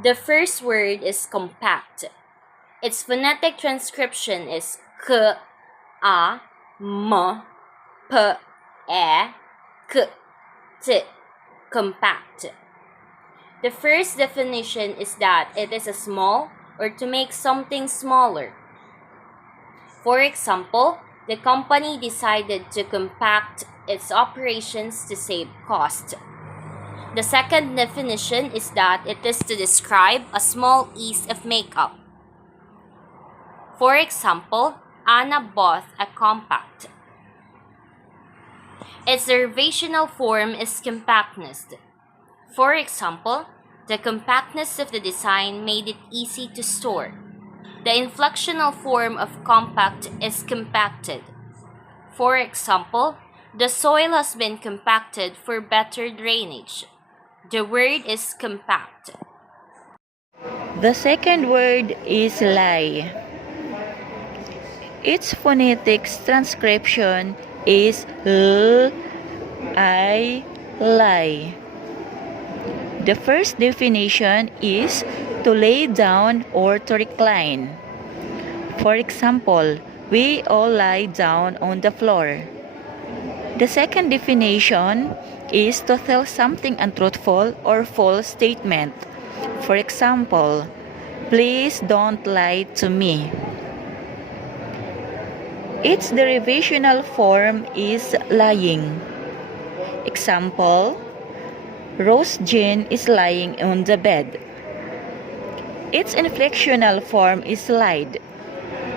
The first word is compact. Its phonetic transcription is k, a, m, p, e, k, t, compact. The first definition is that it is a small or to make something smaller. For example, the company decided to compact its operations to save cost. The second definition is that it is to describe a small ease of makeup. For example, Anna bought a compact. Its derivational form is compactness. For example, the compactness of the design made it easy to store. The inflectional form of compact is compacted. For example, the soil has been compacted for better drainage. The word is compact. The second word is lie. Its phonetic transcription is I, lie. The first definition is to lay down or to recline. For example, we all lie down on the floor. The second definition is to tell something untruthful or false statement. For example, please don't lie to me. Its derivational form is lying. Example, Rose Jean is lying on the bed. Its inflectional form is lied.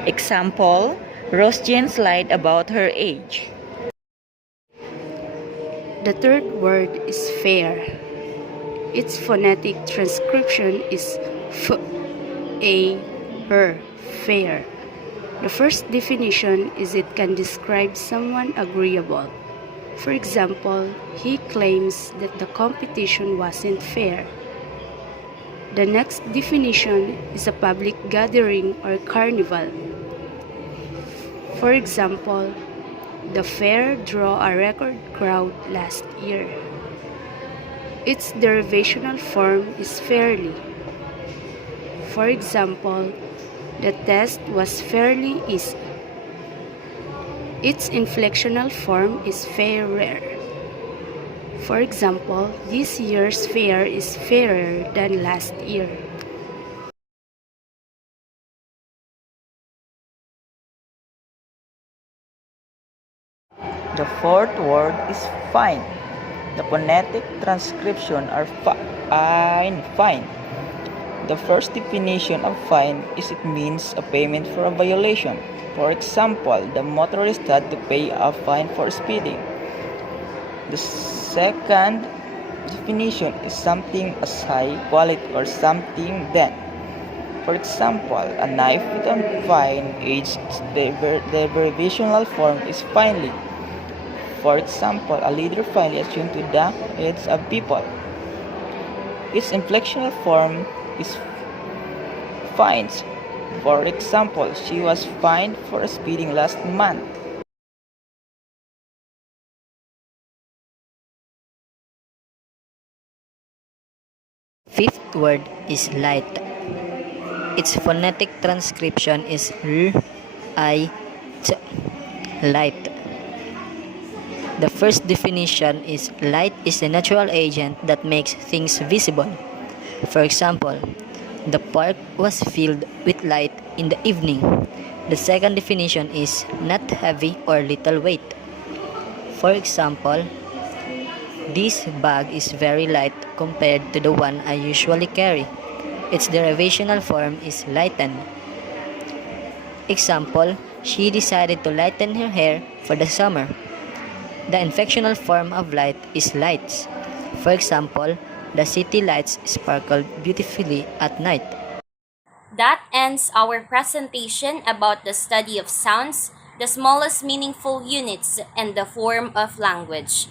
Example, Rose Jean lied about her age. The third word is fair. Its phonetic transcription is f-a-r, fair. The first definition is it can describe someone agreeable. For example, he claims that the competition wasn't fair. The next definition is a public gathering or carnival. For example, the fair drew a record crowd last year. Its derivational form is fairly. For example, the test was fairly easy. Its inflectional form is fairer. For example, this year's fair is fairer than last year. The fourth word is fine. The phonetic transcription are fine. The first definition of fine is it means a payment for a violation. For example, the motorist had to pay a fine for speeding. The second definition is something as high quality or something then. For example, a knife with a fine edge, the derivational form is finely. For example, a leader finally attuned to the heads of people. Its inflectional form is fines. For example, she was fined for speeding last month. Fifth word is light. Its phonetic transcription is I, t, light. The first definition is light is a natural agent that makes things visible. For example, the park was filled with light in the evening. The second definition is not heavy or little weight. For example, this bag is very light compared to the one I usually carry. Its derivational form is lighten. Example, she decided to lighten her hair for the summer. The inflectional form of light is lights. For example, the city lights sparkle beautifully at night. That ends our presentation about the study of sounds, the smallest meaningful units, and the form of language.